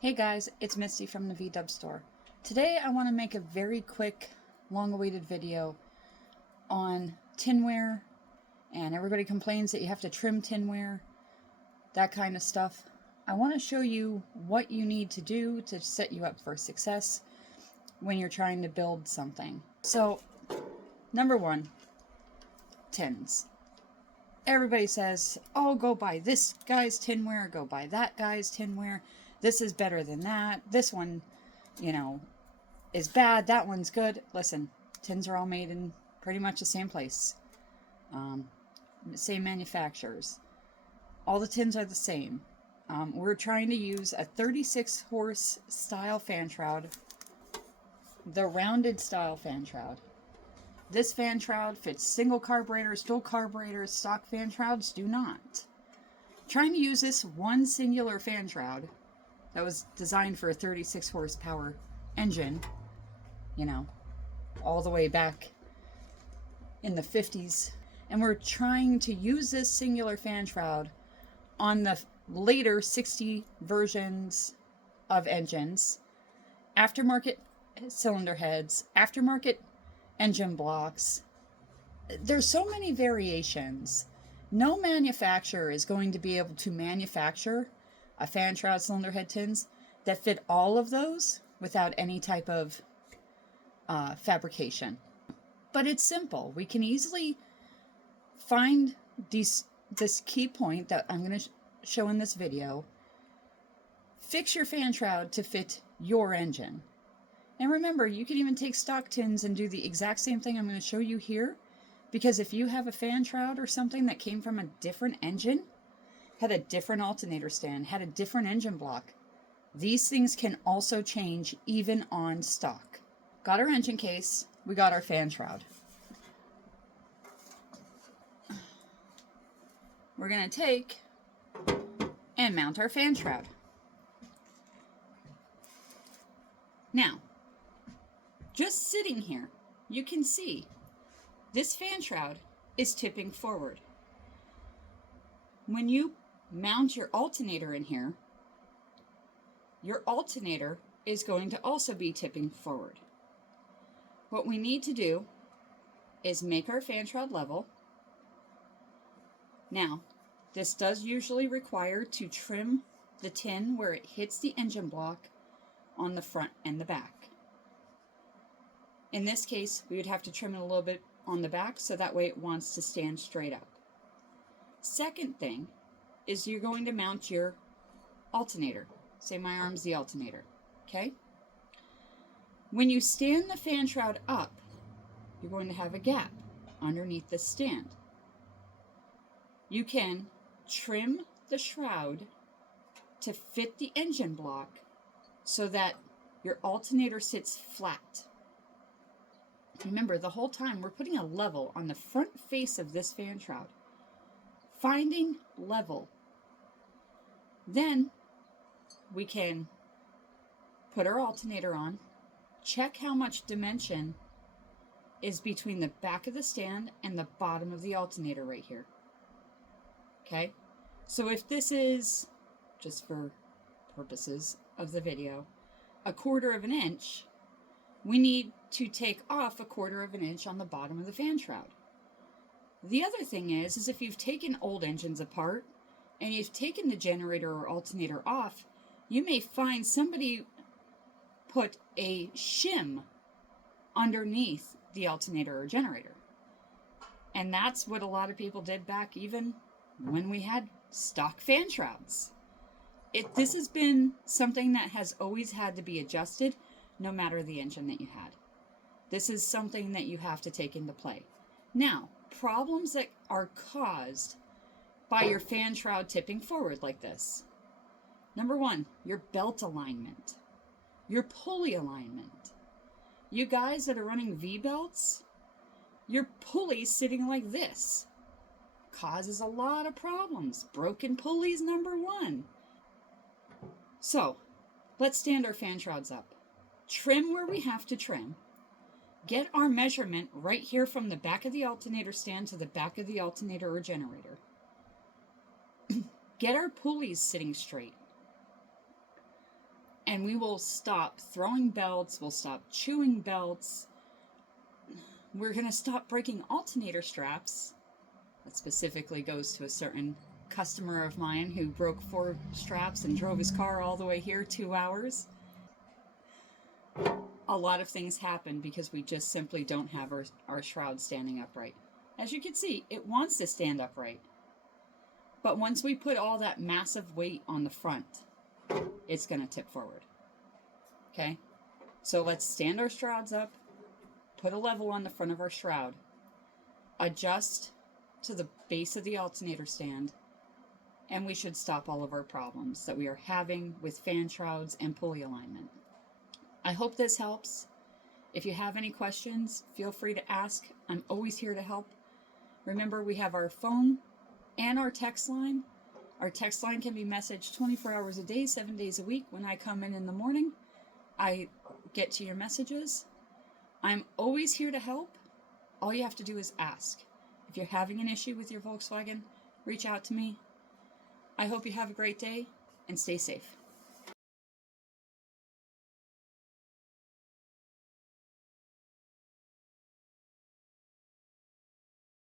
Hey guys, it's Misty from the V-Dubstore. Today I want to make a very quick, long-awaited video on tinware, and everybody complains that you have to trim tinware, that kind of stuff. I want to show you what you need to do to set you up for success when you're trying to build something. So, number one, tins. Everybody says, oh, go buy this guy's tinware, go buy that guy's tinware. This is better than that. This one, is bad. That one's good. Listen, tins are all made in pretty much the same place. Same manufacturers. All the tins are the same. We're trying to use a 36 horse style fan shroud. The rounded style fan shroud. This fan shroud fits single carburetors, dual carburetors. Stock fan shrouds do not. Trying to use this one singular fan shroud that was designed for a 36 horsepower engine, all the way back in the 50s. And we're trying to use this singular fan shroud on the later 60 versions of engines, aftermarket cylinder heads, aftermarket engine blocks. There's so many variations. No manufacturer is going to be able to manufacture a fan shroud cylinder head tins that fit all of those without any type of fabrication. But it's simple. We can easily find this key point that I'm going to show in this video. Fix your fan shroud to fit your engine. And remember, you can even take stock tins and do the exact same thing I'm going to show you here. Because if you have a fan shroud or something that came from a different engine, had a different alternator stand, had a different engine block, these things can also change even on stock. Got our engine case, we got our fan shroud. We're going to take and mount our fan shroud. Now, just sitting here, you can see this fan shroud is tipping forward. When you mount your alternator in here, your alternator is going to also be tipping forward. What we need to do is make our fan shroud level. Now, this does usually require to trim the tin where it hits the engine block on the front and the back. In this case, we would have to trim it a little bit on the back so that way it wants to stand straight up. Second thing is you're going to mount your alternator. Say my arm's the alternator, okay? When you stand the fan shroud up, you're going to have a gap underneath the stand. You can trim the shroud to fit the engine block so that your alternator sits flat. Remember, the whole time we're putting a level on the front face of this fan shroud. Finding level. Then we can put our alternator on, check how much dimension is between the back of the stand and the bottom of the alternator right here. Okay? So if this is, just for purposes of the video, 1/4 of an inch, we need to take off 1/4 of an inch on the bottom of the fan shroud. The other thing is if you've taken old engines apart and you've taken the generator or alternator off, you may find somebody put a shim underneath the alternator or generator. And that's what a lot of people did back even when we had stock fan shrouds. This has been something that has always had to be adjusted no matter the engine that you had. This is something that you have to take into play. Now, problems that are caused by your fan shroud tipping forward like this. Number one, your belt alignment, your pulley alignment. You guys that are running V-belts, your pulley's sitting like this. Causes a lot of problems. Broken pulleys, number one. So, let's stand our fan shrouds up. Trim where we have to trim. Get our measurement right here from the back of the alternator stand to the back of the alternator or generator. Get our pulleys sitting straight. And we will stop throwing belts, we'll stop chewing belts. We're going to stop breaking alternator straps. That specifically goes to a certain customer of mine who broke 4 straps and drove his car all the way here 2 hours. A lot of things happen because we just simply don't have our shroud standing upright. As you can see, it wants to stand upright. But once we put all that massive weight on the front, it's going to tip forward. Okay? So let's stand our shrouds up, put a level on the front of our shroud, adjust to the base of the alternator stand, and we should stop all of our problems that we are having with fan shrouds and pulley alignment. I hope this helps. If you have any questions, feel free to ask. I'm always here to help. Remember, we have our phone and our text line. Our text line can be messaged 24 hours a day, 7 days a week. When I come in the morning, I get to your messages. I'm always here to help. All you have to do is ask. If you're having an issue with your Volkswagen, reach out to me. I hope you have a great day and stay safe.